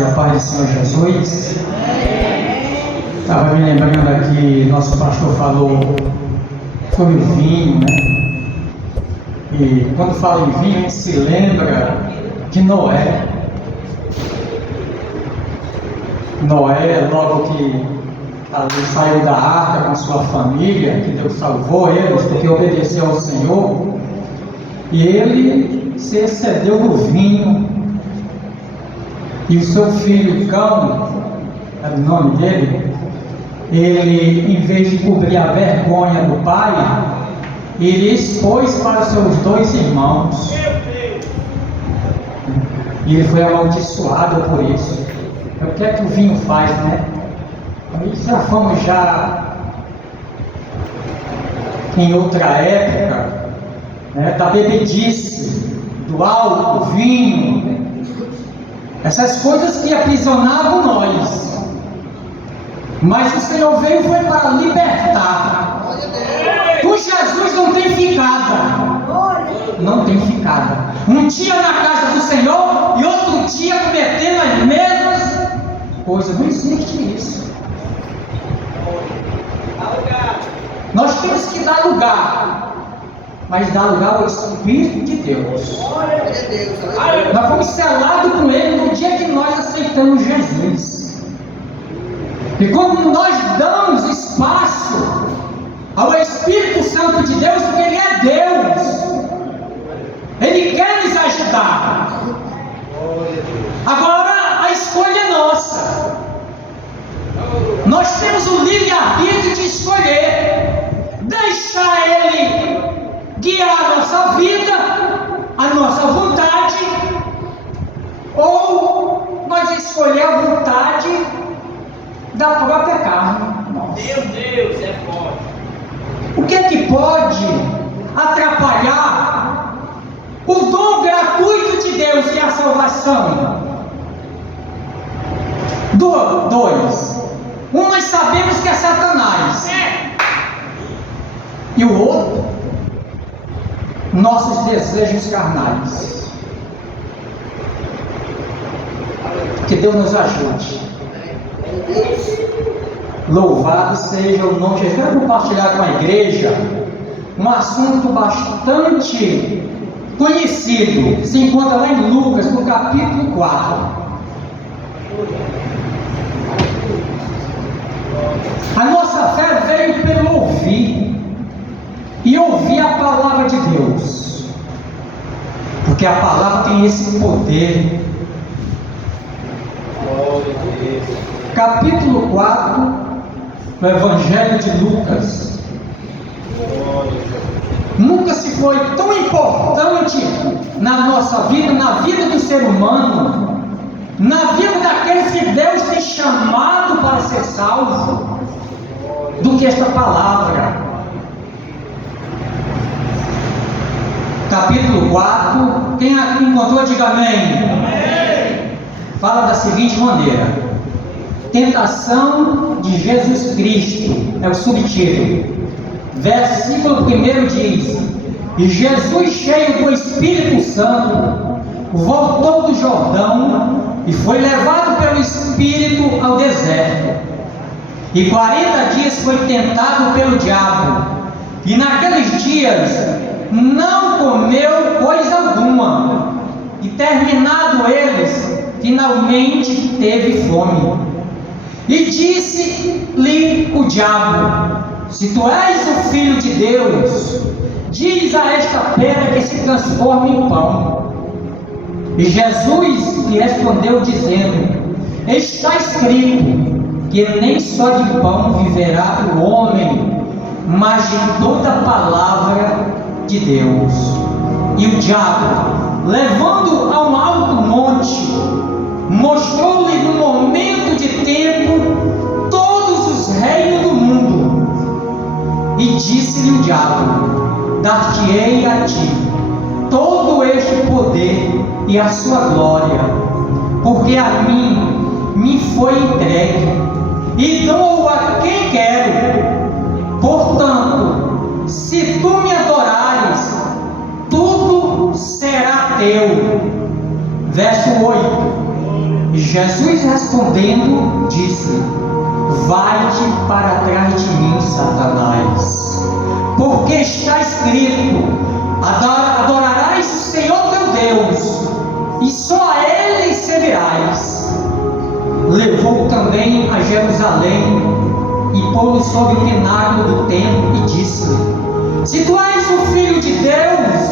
e a paz do Senhor Jesus. Estava me lembrando aqui, nosso pastor falou sobre vinho, né? E quando fala em vinho, a gente se lembra de Noé. Noé, logo que ele saiu da arca com a sua família, que Deus salvou eles, porque obedeceu ao Senhor, e ele se excedeu no vinho. E o seu filho Cão, era o nome dele, ele, em vez de cobrir a vergonha do pai, ele expôs para os seus 2 irmãos. E ele foi amaldiçoado por isso. O que é que o vinho faz, né? Isso já fomos já em outra época, né, da bebedice, do álcool, do vinho, essas coisas que aprisionavam nós. Mas o Senhor veio foi para libertar. Com Jesus não tem ficada. Não tem ficada. Um dia na casa do Senhor e outro dia cometendo as mesmas coisas. Não existe isso. Nós temos que dar lugar, mas dar lugar ao Espírito de Deus. Nós fomos selados com Ele no dia que nós aceitamos Jesus. E quando nós damos espaço ao Espírito Santo de Deus, porque Ele é Deus, Ele quer nos ajudar. Agora a escolha é nossa. Nós temos o livre-arbítrio de escolher, deixar Ele guiar a nossa vida, a nossa vontade, ou nós escolher a vontade da própria carne. Nossa. Meu Deus, é forte. O que é que pode atrapalhar o dom gratuito de Deus, que é a salvação? 2. Um nós sabemos que é Satanás. E o outro, nossos desejos carnais. Que Deus nos ajude. Louvado seja o nome de Jesus. Quero compartilhar com a igreja um assunto bastante conhecido. Se encontra lá em Lucas, no capítulo 4. A nossa fé veio pelo ouvir, e ouvir a palavra de Deus, porque a palavra tem esse poder. Capítulo 4 do Evangelho de Lucas. Nunca se foi tão importante na nossa vida, na vida do ser humano, na vida daqueles que Deus tem chamado para ser salvo, do que esta palavra. Capítulo 4, quem aqui encontrou, diga amém. Amém. Fala da seguinte maneira: tentação de Jesus Cristo, é o subtítulo. Versículo 1 diz: e Jesus, cheio do Espírito Santo, voltou do Jordão e foi levado pelo Espírito ao deserto. E 40 dias foi tentado pelo diabo, e naqueles dias não comeu coisa alguma, e terminado eles, finalmente teve fome. E disse-lhe o diabo: se tu és o Filho de Deus, diz a esta pedra que se transforme em pão. E Jesus lhe respondeu dizendo: está escrito que nem só de pão viverá o homem, mas de toda palavra de Deus. E o diabo, levando a um alto monte, mostrou-lhe no momento de tempo todos os reinos do mundo. E disse-lhe o diabo: dar-te-ei a ti todo este poder e a sua glória, porque a mim me foi entregue, e dou a quem quero. Portanto, se tu me adorares, tudo será teu. Verso 8: Jesus respondendo, disse: vai-te para trás de mim, Satanás, porque está escrito: adorarás o Senhor teu Deus, e só a Ele servirás. Levou também a Jerusalém e pô-lo sobre o pináculo do templo e disse-lhe: se tu és o Filho de Deus,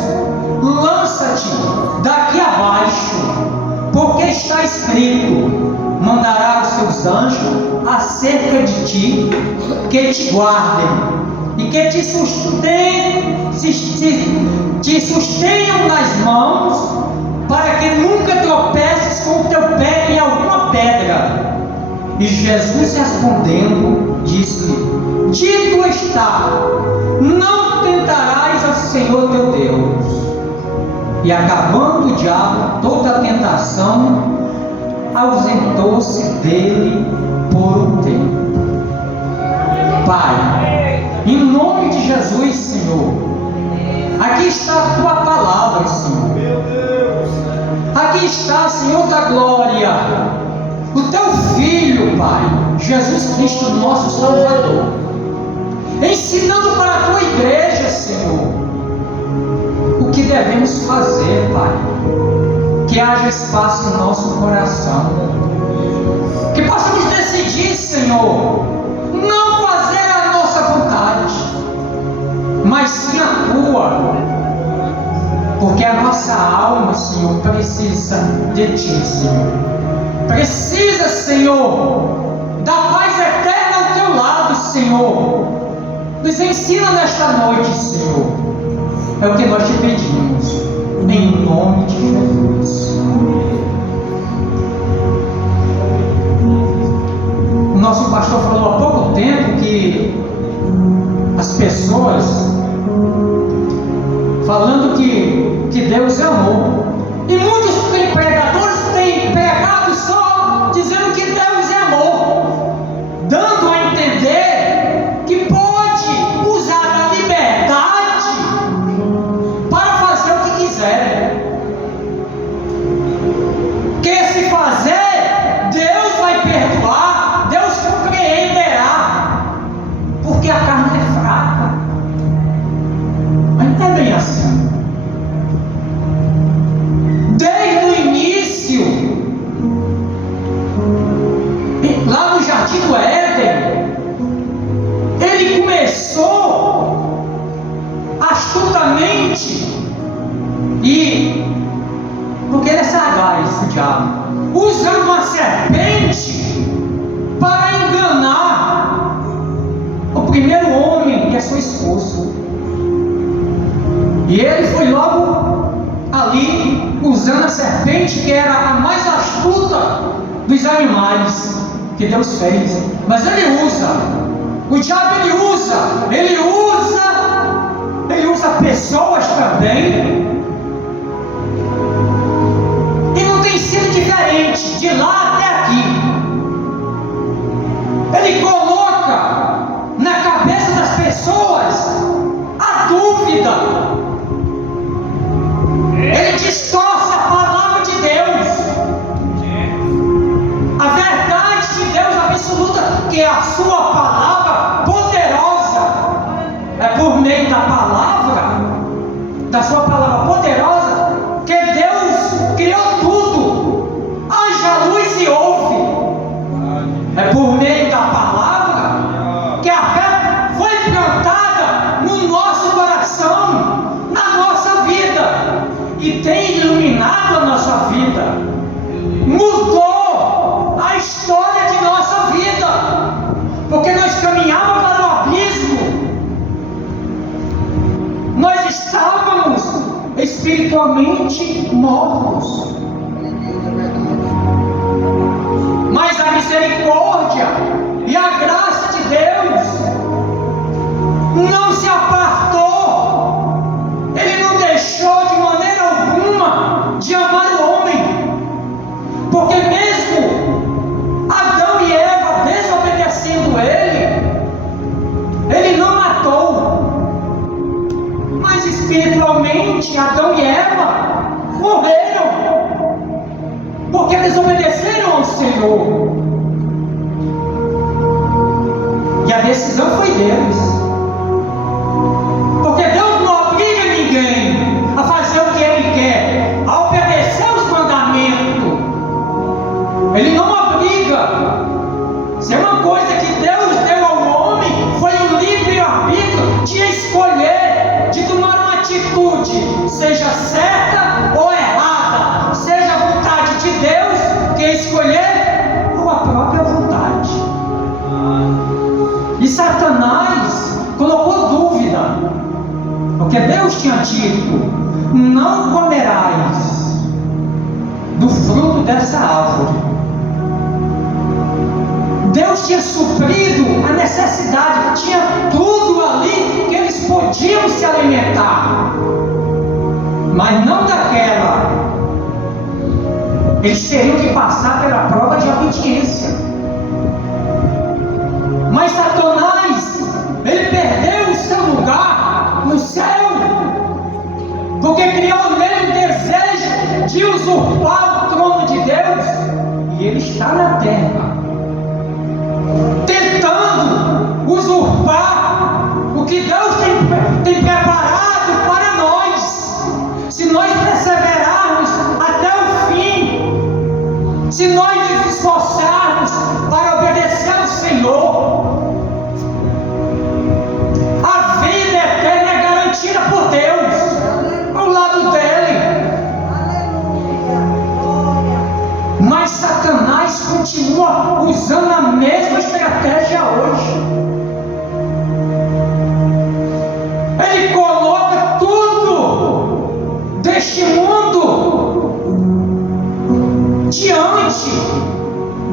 lança-te daqui abaixo, porque está escrito: mandará os seus anjos acerca de ti, que te guardem e que te sustenham nas mãos, para que nunca tropeces com o teu pé em alguma pedra. E Jesus respondendo, disse-lhe: dito está, não tentarás ao Senhor teu Deus. E acabando o diabo toda a tentação, ausentou-se dele por um tempo. Pai, em nome de Jesus, Senhor, aqui está a tua palavra, Senhor. Aqui está, Senhor da glória, o teu Filho, Pai, Jesus Cristo, nosso Salvador, ensinando para a tua igreja, Senhor, o que devemos fazer, Pai. Que haja espaço em nosso coração, que possamos decidir, Senhor, não fazer a nossa vontade, mas sim a tua, porque a nossa alma, Senhor, precisa de ti, Senhor. Precisa, Senhor, da paz eterna ao teu lado, Senhor. Nos ensina nesta noite, Senhor. É o que nós te pedimos, em nome de Jesus. O nosso pastor falou há pouco tempo que as pessoas falando que Deus é amor, e muitos pregadores têm pregado só dizendo que Deus é amor, dando a entender que pode usar da liberdade para fazer o que quiser, que se fazer, Deus vai perdoar, Deus compreenderá, porque a carne é fraca. Mas não é bem assim. Desde o início, lá no Jardim do Éden, ele começou astutamente, porque ele é sagaz, o diabo, usando uma serpente para enganar o primeiro homem e a sua esposa. E ele foi logo ali usando a serpente, que era a mais astuta dos animais que Deus fez. Mas ele usa, o diabo ele usa pessoas também. E não tem sido diferente de lá até aqui. Ele coloca na cabeça das pessoas a dúvida. Ele distorce a palavra de Deus, a verdade de Deus absoluta, que é a sua palavra poderosa. É por meio da palavra, da sua palavra poderosa, que Deus criou tudo. Haja luz e ouve. É por meio da palavra que a fé foi plantada no nosso coração, na nossa vida, e tem iluminado a nossa vida, mudou a história de nossa vida, porque nós caminhávamos para o abismo, nós estávamos espiritualmente mortos, mas a misericórdia e a graça de Deus não se apartou, Ele não deixou de maneira alguma de amar o homem, porque mesmo Adão e Eva desobedecendo ele não matou, mas espiritualmente Adão e Eva morreram. Senhor. E a decisão foi deles. Porque Deus não obriga ninguém a fazer o que Ele quer, a obedecer os mandamentos. Ele não obriga. Se é uma coisa que Deus deu ao homem, foi o livre-arbítrio de escolher, de tomar uma atitude, seja certa ou errada, seja a vontade de Deus que escolher, ou a própria vontade. E Satanás colocou dúvida, porque Deus tinha dito: não comerás do fruto dessa árvore. Deus tinha suprido a necessidade, tinha tudo ali que eles podiam se alimentar, mas não daquela. Eles teriam que passar pela prova de obediência. Mas Satanás, ele perdeu o seu lugar no céu, porque criou nele o desejo de usurpar o trono de Deus, e ele está na terra, tentando usurpar o que Deus tem preparado para nós. Se nós perseverarmos até o fim, se nós nos esforçarmos para obedecer ao Senhor, a vida eterna é garantida por Deus, ao lado dele. Mas Satanás continua usando a mesma estratégia hoje. Ele coloca tudo deste mundo diante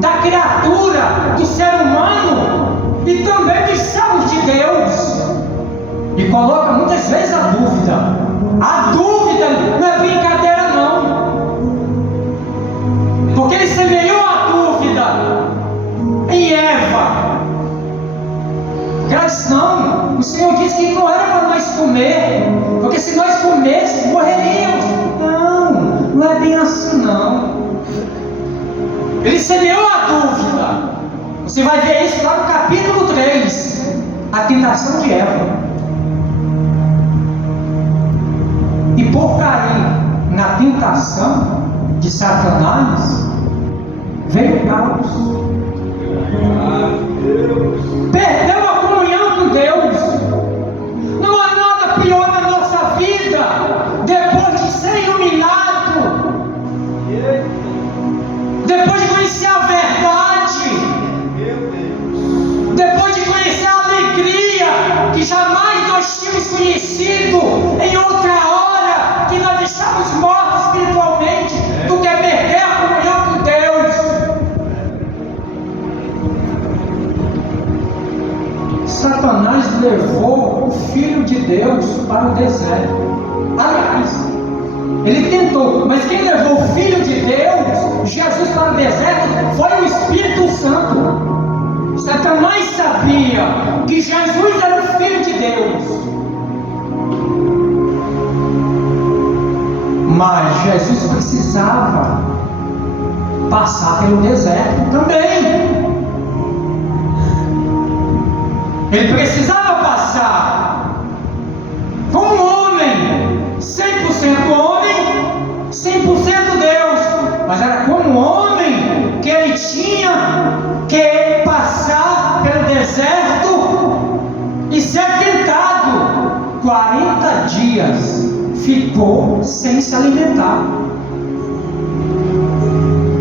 da criatura, do ser humano e também dos servos de Deus, e coloca muitas vezes a dúvida. A dúvida não é brincadeira não, porque ele semeou a dúvida em Eva. Ela disse: não, o Senhor disse que não era para nós comer, porque se nós comêssemos, morreríamos. Não, não é bem assim não. Ele semeou a dúvida. Você vai ver isso lá no capítulo 3, a tentação de Eva. E por cair na tentação de Satanás, veio o caos. Perdeu a comunhão com Deus. Não há nada pior na nossa vida depois de ser iluminado, depois de conhecer a verdade, depois de conhecer a alegria que jamais nós tínhamos conhecido em outra hora que nós estávamos mortos espiritualmente, do que perder a comunhão com Deus. Satanás levou o Filho de Deus para o deserto. Aliás, ele tentou, mas quem levou o Filho de Deus, Jesus, para o deserto foi o Espírito Santo. Satanás sabia que Jesus era o Filho de Deus, mas Jesus precisava passar pelo deserto também. Ele precisava passar como um homem, 100% homem, 100% Deus, mas era como homem que ele tinha que passar pelo deserto e ser tentado. 40 dias ficou sem se alimentar,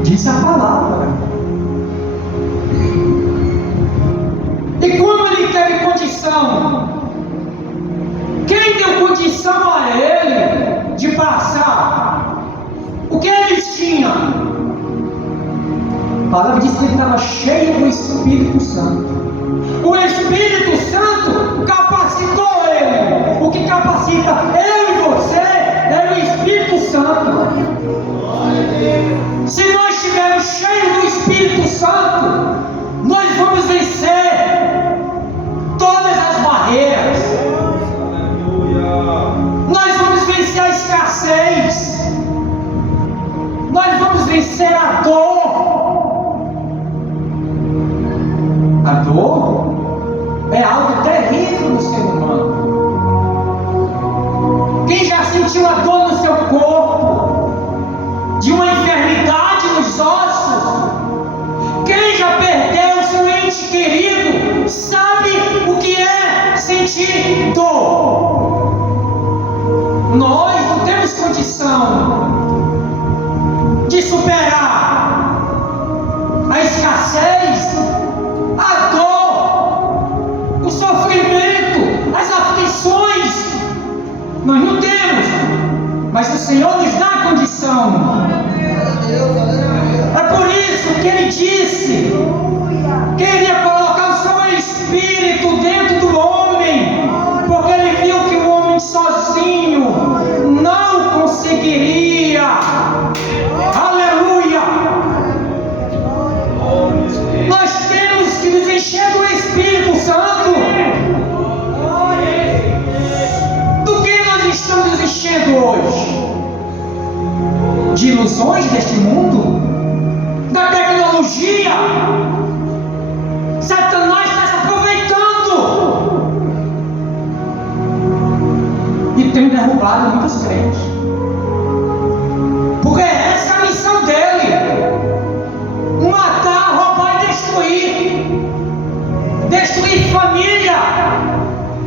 diz a palavra. E como ele teve condição? Quem deu condição a ele de passar? O que eles tinham? A palavra diz que ele estava cheio do Espírito Santo. O Espírito Santo capacitou ele. O que capacita eu e você é o Espírito Santo. Se nós estivermos cheios do Espírito Santo, nós vamos vencer todas as barreiras. Nós vamos vencer a escassez. Nós vamos vencer a dor. Nós não temos condição de superar a escassez, a dor, o sofrimento, as aflições. Nós não temos, mas o Senhor nos dá a condição. É por isso que Ele disse que iria colocar o seu Espírito dentro do homem, porque Ele viu que o homem sozinho não conseguiria. Aleluia! Nós temos que nos encher do Espírito Santo. Do que nós estamos nos enchendo hoje? De ilusões deste mundo? Da tecnologia? Satanás está se aproveitando e tem derrubado muitos crentes, porque essa é a missão dele: matar, roubar e destruir família,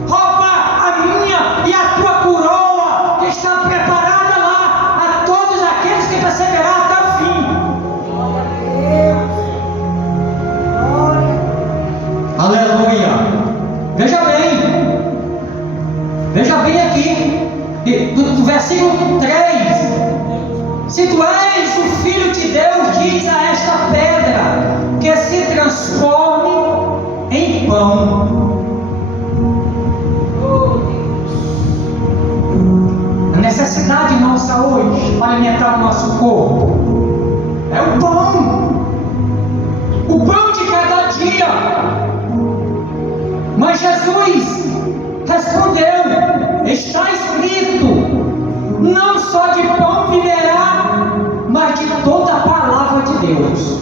roubar a minha e a tua coroa que está preparada lá a todos aqueles que perseverar até o fim. Aleluia! Veja bem aqui, do versículo 3: se tu és o Filho de Deus, diz a esta pedra que se transforme em pão. A necessidade nossa hoje para alimentar o nosso corpo é o pão de cada dia. Mas Jesus respondeu: está escrito, não só de pão viverá, mas de toda a palavra de Deus.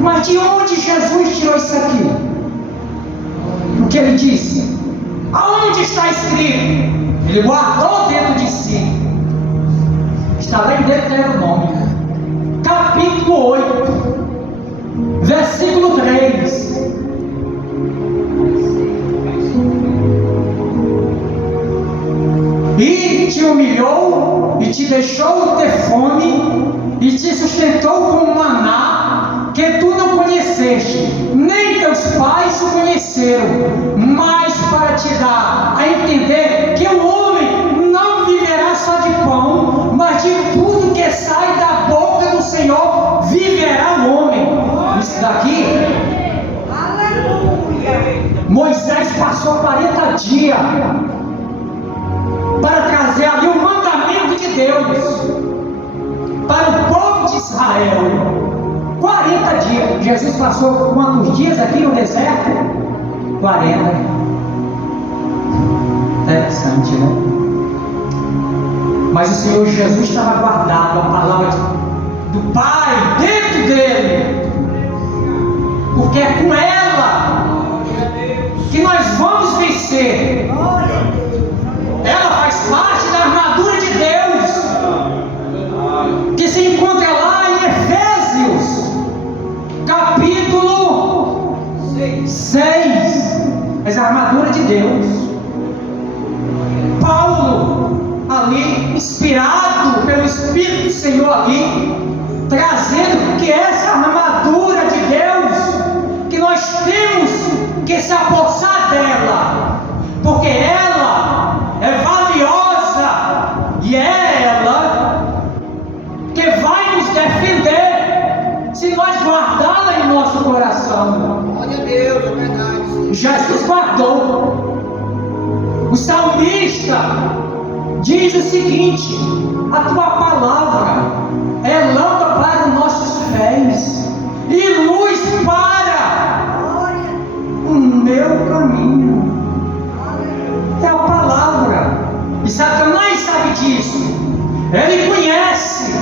Mas de onde Jesus tirou isso aqui? O que ele disse? Aonde está escrito? Ele guardou dentro de si. Está lá em Deuteronômio, capítulo 8, versículo 3. E te humilhou e te deixou ter fome e te sustentou com maná que tu não conheceste, nem teus pais o conheceram, mas para te dar a entender que o homem não viverá só de pão, mas de tudo que sai da boca do Senhor viverá o homem. Isso daqui, Moisés passou 40 dias para trazer ali o mandamento de Deus para o povo de Israel. 40 dias. Jesus passou quantos dias aqui no deserto? 40. Interessante, né? Mas o Senhor Jesus estava guardado, a palavra do Pai dentro dele, porque é com ela que nós vamos vencer. Ela faz parte da armadura de Deus, que se encontra lá em Efésios, capítulo 6. Mas a armadura de Deus. Paulo, ali, inspirado pelo Espírito do Senhor ali, trazendo que essa armadura de Deus, que nós temos que se apossar dela, porque ela é valiosa e é ela que vai nos defender se nós guardá-la em nosso coração. Glória a Deus, é verdade. Jesus guardou. O salmista diz o seguinte: a tua palavra é lâmpada para os nossos pés e luz para o meu caminho. É a palavra. E Satanás sabe disso. Ele conhece.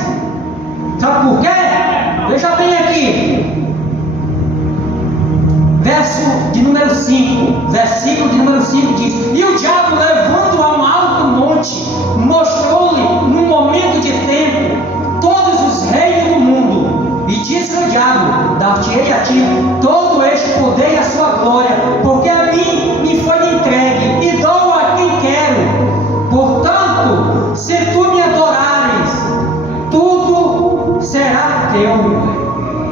Sabe por quê? Veja bem aqui. Verso de número 5. Versículo de número 5 diz: e o diabo, levando a um alto monte, mostrou-lhe num momento de tempo todos os reinos do mundo. E disse ao diabo: dar-te-ei a ti todo este poder e a sua glória, porque a minha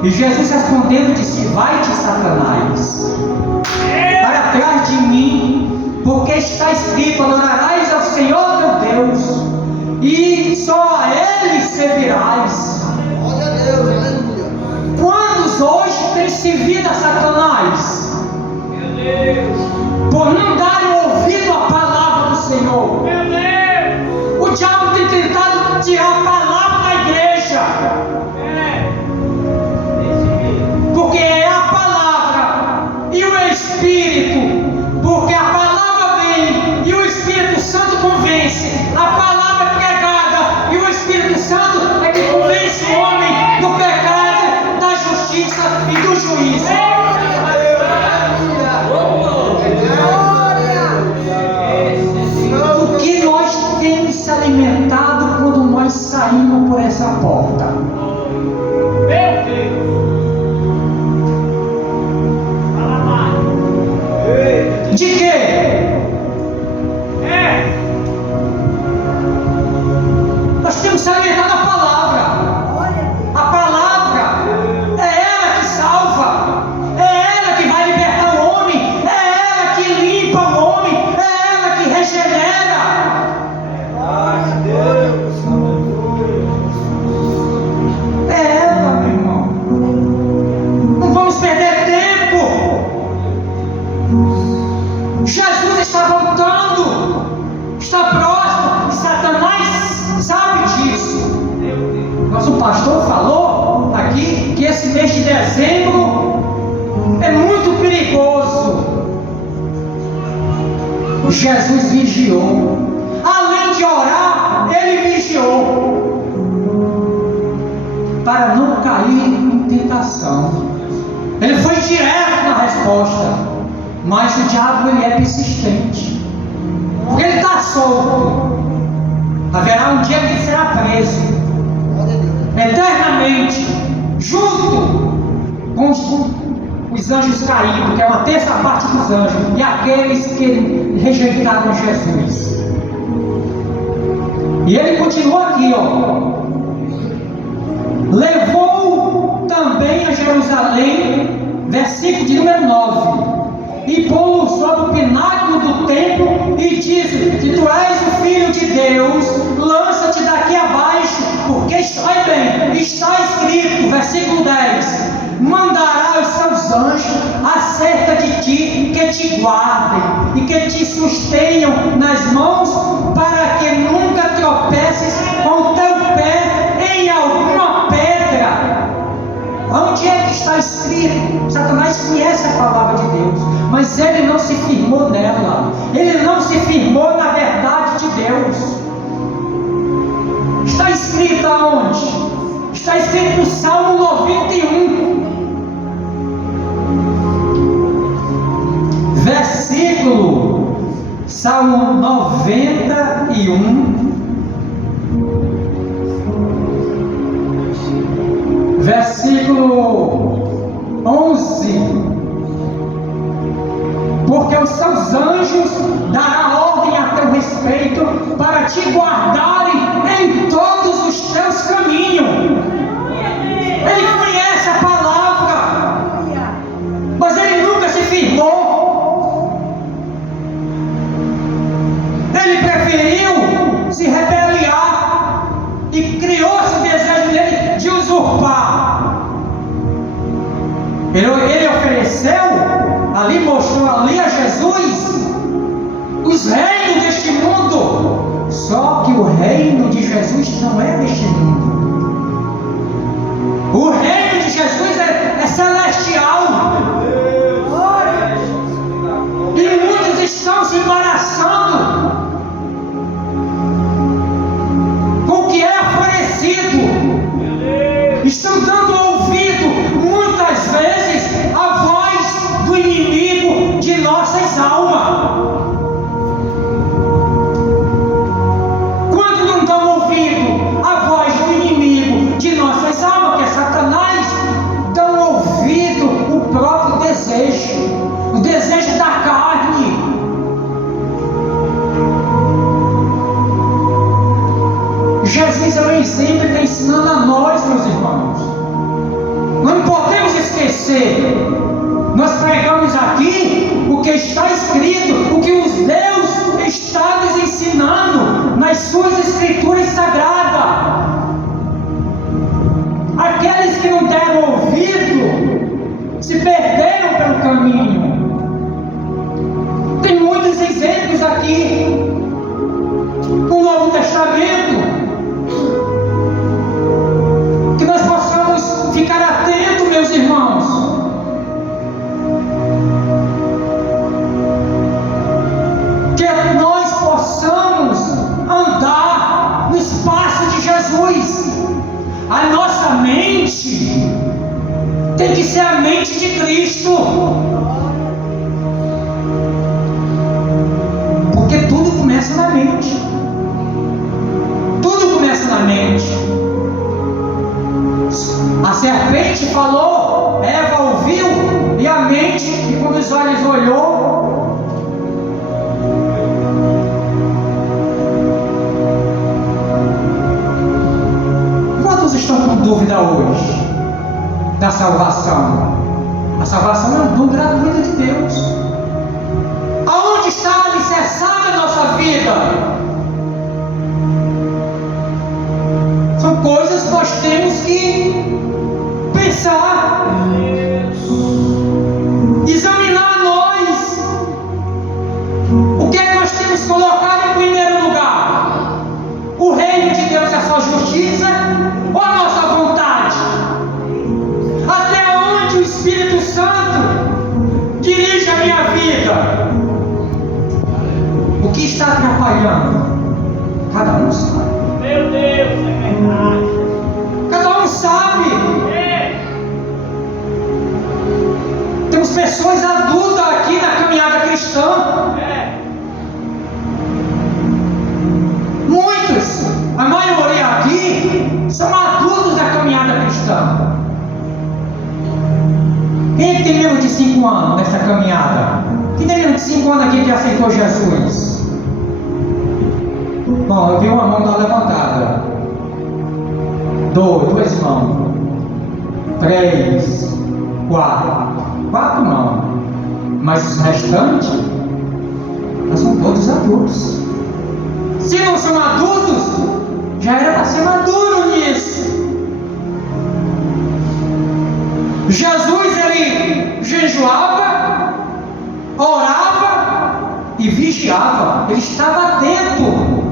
E Jesus respondendo disse: vai-te, Satanás, para trás de mim, porque está escrito: adorarás ao Senhor teu Deus, e só a Ele servirás. Glória a Deus, aleluia. Quantos hoje têm servido a Satanás? Por não darem ouvido à palavra do Senhor. O diabo tem tentado tirar a palavra da igreja, porque é a palavra e o Espírito, porque a palavra vem e o Espírito Santo convence. A palavra é pregada e o Espírito Santo é que convence o homem do pecado, da justiça e do juízo. O que nós temos se alimentado quando nós saímos por essa porta? Meu Deus! Fala mais! De quê? Nós temos se alimentado da palavra. A palavra é ela que salva, é ela que vai libertar o homem, é ela que limpa o homem, é ela que regenera. É ela, meu irmão. Não vamos perder tempo. Jesus está voltando, está próximo, e Satanás sabe disso. Nosso pastor falou aqui que esse mês de dezembro é muito perigoso. Jesus vigiou. Além de orar, ele vigiou para não cair em tentação. Ele foi direto na resposta, mas o diabo ele é persistente, porque ele está solto. Haverá um dia que ele será preso eternamente, junto com os anjos caídos, que é uma terça parte dos anjos, e aqueles que rejeitaram Jesus. E ele continua aqui, ó. Levou também a Jerusalém, versículo de número 9, e pô-lo sobre o pináculo do templo, e disse: se tu és o Filho de Deus, lança-te daqui abaixo, porque está bem, está escrito, versículo 10: mandará os seus anjos acerca de ti, que te guardem e que te sustenham nas mãos, para que nunca tropeces com o teu pé em alguma pedra. Onde é que está escrito? Satanás conhece a palavra de Deus, mas ele não se firmou nela, ele não se firmou na verdade de Deus. Está escrito aonde? Está escrito no Salmo 91, versículo, Salmo 91, versículo 11: porque os seus anjos dará ordem a teu respeito, para te guardarem em todos os teus caminhos. Ele conhece a palavra, mas ele nunca se firmou. Ele preferiu se rebeliar e criou esse desejo dele de usurpar. Ele ofereceu, ali mostrou ali a Jesus os reinos deste mundo. Só que o reino de Jesus não é deste mundo. O reino de Jesus é celestial. E muitos estão se embaraçando com o que é oferecido. Estão dando ouvido muitas vezes à voz do inimigo de nossas almas. Quando não dão ouvido à voz do você. Nós pregamos aqui o que está escrito, o que os Deus está nos ensinando nas suas escrituras sagradas. Aqueles que não deram ouvido se perderam pelo caminho. Tem muitos exemplos aqui no Novo Testamento, que nós possamos ficar atentos, meus irmãos. Que nós possamos andar no espaço de Jesus. A nossa mente tem que ser a mente de Cristo. Porque tudo começa na mente. Tudo começa na mente. A serpente falou, Eva ouviu, e a mente, e quando os olhos olhou, quantos estão com dúvida hoje da salvação? A salvação é um dom gratuito de Deus. Aonde está alicerçada a nossa vida? São coisas que nós temos que pensar, examinar nós. O que é que nós temos colocado em primeiro lugar? O reino de Deus e a sua justiça ou a nossa vontade? Até onde o Espírito Santo dirige a minha vida? O que está atrapalhando? Cada um sabe. Meu Deus, é verdade. Cada um sabe. Temos pessoas adultas aqui na caminhada cristã. Muitos, a maioria aqui, são adultos da caminhada cristã. Quem tem menos de 5 anos nessa caminhada? Quem tem menos de 5 anos aqui que aceitou Jesus? Bom, eu vi uma mão lá levantada. 2 mãos. 3, 4 não. Mas os restantes, nós são todos adultos. Se não são adultos, já era para ser maduro nisso. Jesus, ele jejuava, orava e vigiava. Ele estava atento.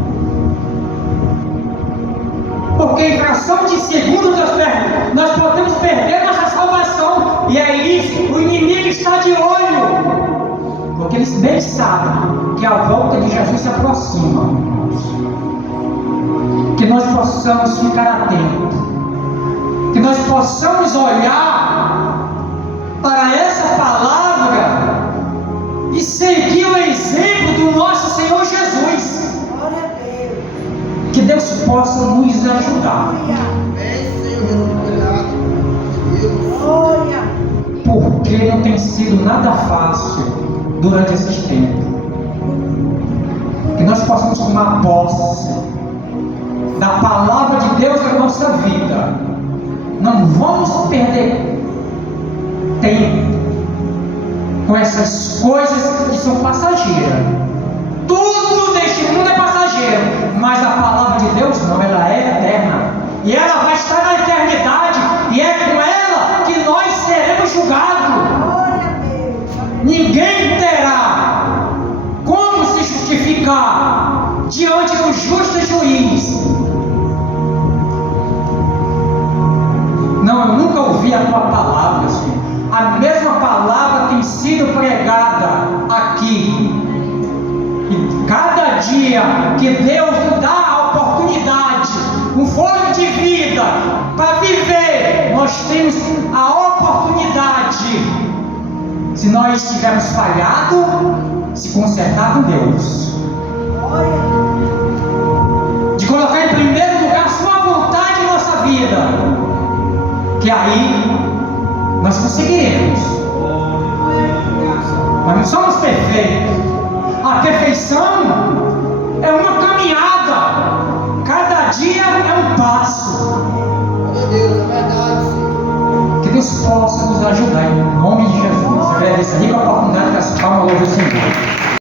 Porque em fração de segundo nós podemos perder nossa salvação. E é isso, o inimigo está de olho. Porque eles bem sabem que a volta de Jesus se aproxima. Que nós possamos ficar atentos. Que nós possamos olhar para essa palavra e seguir o exemplo do nosso Senhor Jesus. Que Deus possa nos ajudar. Porque não tem sido nada fácil durante esses tempos. Que nós possamos tomar posse da palavra de Deus na nossa vida. Não vamos perder tempo com essas coisas que são passageiras. Tudo deste mundo é passageiro, mas a palavra de Deus não, ela é eterna. E ela vai estar na eternidade, e é com ela que nós seremos julgados. Ninguém terá como se justificar diante do justo juiz. Não, eu nunca ouvi a tua palavra, Senhor. A mesma palavra tem sido pregada aqui. E cada dia que Deus nos dá a oportunidade, um fôlego de vida para viver, nós temos a oportunidade, se nós tivermos falhado, se consertar com Deus, de colocar em primeiro lugar a sua vontade em nossa vida, que aí nós conseguiremos. Nós não somos perfeitos. A perfeição é uma caminhada. Cada dia é um passo. Meu Deus, é verdade. Que Deus possa nos ajudar, irmão. essa rica oportunidade que as palmas louvam o Senhor.